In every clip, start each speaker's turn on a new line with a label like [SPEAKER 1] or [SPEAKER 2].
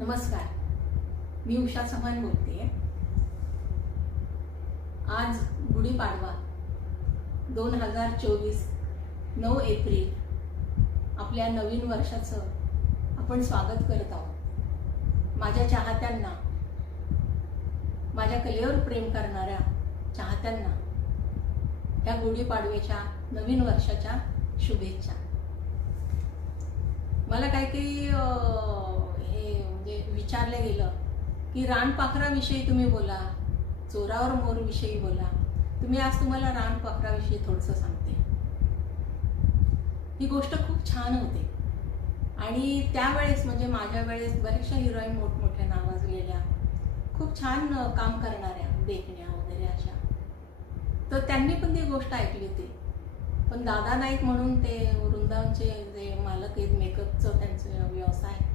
[SPEAKER 1] नमस्कार. मी उषा चव्हाण बोलते आज गुढीपाडवा दोन हजार चोवीस नऊ एप्रिल आपल्या नवीन वर्षाचं आपण स्वागत करत आहोत. माझ्या चाहत्यांना माझ्या कलेवर प्रेम करणाऱ्या चाहत्यांना ह्या गुढीपाडव्याच्या नवीन वर्षाच्या शुभेच्छा. मला काही काही म्हणजे विचारलं गेलं की रानपाखराविषयी तुम्ही बोला चोरावर मोरविषयी बोला. तुम्ही आज तुम्हाला रानपाखराविषयी थोडंसं सांगते. ही गोष्ट खूप छान होते. आणि त्यावेळेस म्हणजे माझ्या वेळेस बऱ्याचशा हिरोईन मोठमोठ्या नावाजलेल्या खूप छान काम करणाऱ्या देखण्या वगैरे अशा. तर त्यांनी पण ती गोष्ट ऐकली होती. पण दादा नाईक म्हणून ते वृंदावनचे जे मालक आहेत मेकअपचं त्यांचं व्यवसाय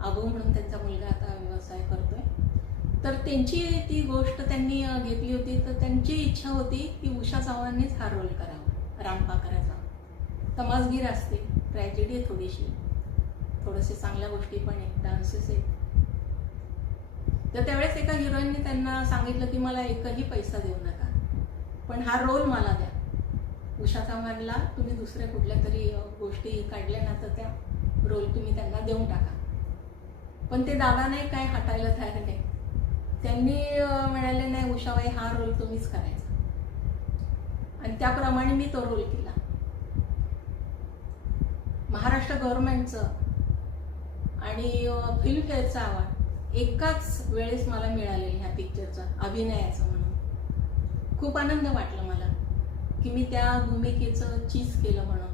[SPEAKER 1] आबो म्हणून त्यांचा मुलगा आता व्यवसाय करतोय. तर त्यांची ती गोष्ट त्यांनी घेतली होती. तर त्यांची इच्छा होती की उषा चव्हाणनेच हा रोल करावा रामपाकराचा तमासगीर असते ट्रॅजेडी आहे थोडीशी. थोडेसे चांगल्या गोष्टी पण आहेत डान्सेस आहेत. तर त्यावेळेस एका हिरोईनने त्यांना सांगितलं की मला एकही पैसा देऊ नका पण हा रोल मला द्या. उषा चव्हाणला तुम्ही दुसऱ्या कुठल्या तरी गोष्टी काढल्या ना तर त्या रोल तुम्ही त्यांना देऊन टाका. पण ते दादा नाही काय हटायला तयार नाही. त्यांनी म्हणाले नाही उषाबाई हा रोल तुम्हीच करायचा. आणि त्याप्रमाणे मी तो रोल केला. महाराष्ट्र गव्हर्नमेंटचं आणि फिल्मफेअरचा अवॉर्ड एकाच वेळेस मला मिळाले ह्या पिक्चरचा अभिनयाचा म्हणून. खूप आनंद वाटला मला की मी त्या भूमिकेचं चीज केलं म्हणून.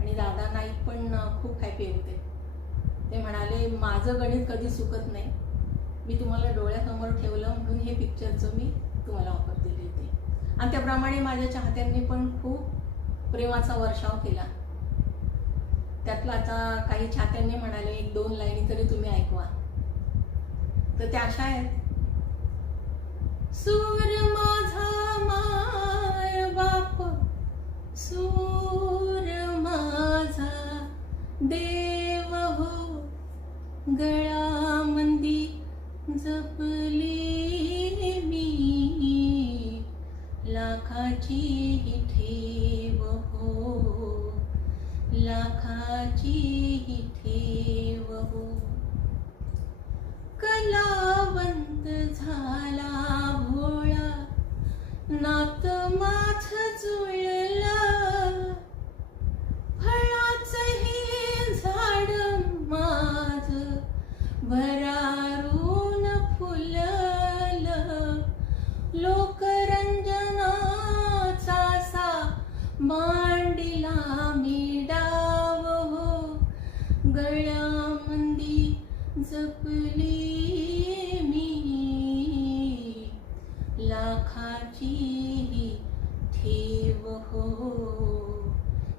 [SPEAKER 1] आणि दादा नाईक पण खूप हॅपी होते. ते म्हणाले माझं गणित कधी चुकत नाही. मी तुम्हाला डोळ्यासमोर ठेवलं म्हणून हे पिक्चरचं मी तुम्हाला ऑफर दिली होती आणि त्याप्रमाणे माझ्या चाहत्यांनी पण खूप प्रेमाचा वर्षाव केला. त्यातला आता काही चाहत्यांनी म्हणाले एक दोन लाईनी तरी तुम्ही ऐकवा. तर त्या अशा आहेत जपली मी. लाखाची ठेव हो. लाखाची ठेव हो. कलावंत झाला भोळा. नात माथ जुळला. फळाच हे झाड माझ. भरा फुललं. लोकरंजनाचा सा मांडिला मी डाव हो. गळ्यामंदी जपली मी. लाखाची ठेव हो.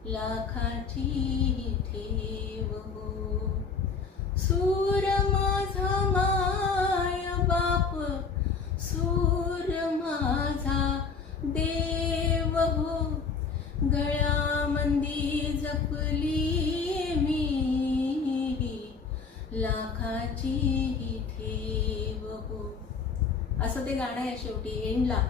[SPEAKER 1] लाखाची ठेव हो. सू गळ्यामंदी जपली मी. लाखाची ही ठेव हो. असं ते गाणं आहे शेवटी एंडला.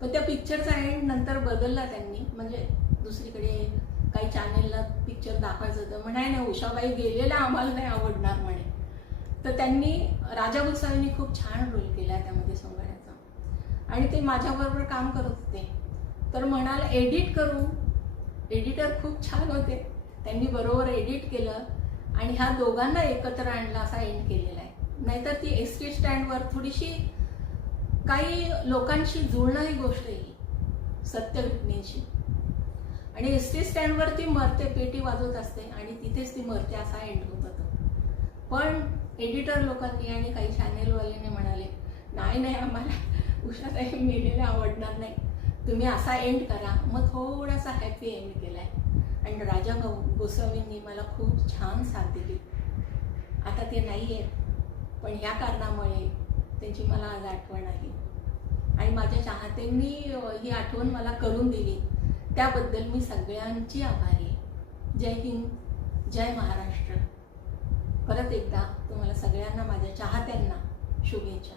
[SPEAKER 1] पण त्या पिक्चरचा एंड नंतर बदलला त्यांनी. म्हणजे दुसरीकडे काही चॅनेलला पिक्चर दाखवायचं होतं. म्हणाय नाही उषाबाई गेलेला आम्हाला नाही आवडणार म्हणे. तर त्यांनी राजा गोसावींनी खूप छान रोल केला त्यामध्ये सोंगाड्याचा. आणि ते माझ्याबरोबर काम करत होते. तर म्हणाल एडिट करू. एडिटर खूप छान होते. त्यांनी बरोबर एडिट केलं आणि ह्या दोघांना एकत्र आणला असा एंड केलेला आहे. नाहीतर ती एस टी स्टँडवर थोडीशी काही लोकांशी जुळणारी गोष्ट येईल ही सत्य घटनेची आणि एस टी स्टँडवर ती मरते पेटी वाजवत असते आणि तिथेच ती मरते असा एंड होत होतं. पण एडिटर लोकांनी आणि काही चॅनेलवाल्याने म्हणाले नाही नाही आम्हाला उषाताई मेलेला आवडणार नाही. तुम्ही असा एंड करा. मग थोडासा हॅपी एंड केलाय. आणि राजा गो गोसावींनी मला खूप छान साथ दिली. आता ते नाही आहेत पण ह्या कारणामुळे त्यांची मला आज आठवण आहे. आणि माझ्या चाहत्यांनी ही आठवण मला करून दिली. त्याबद्दल मी सगळ्यांची आभारी. आहे जय हिंद जय महाराष्ट्र. परत एकदा तुम्हाला सगळ्यांना माझ्या चाहत्यांना शुभेच्छा.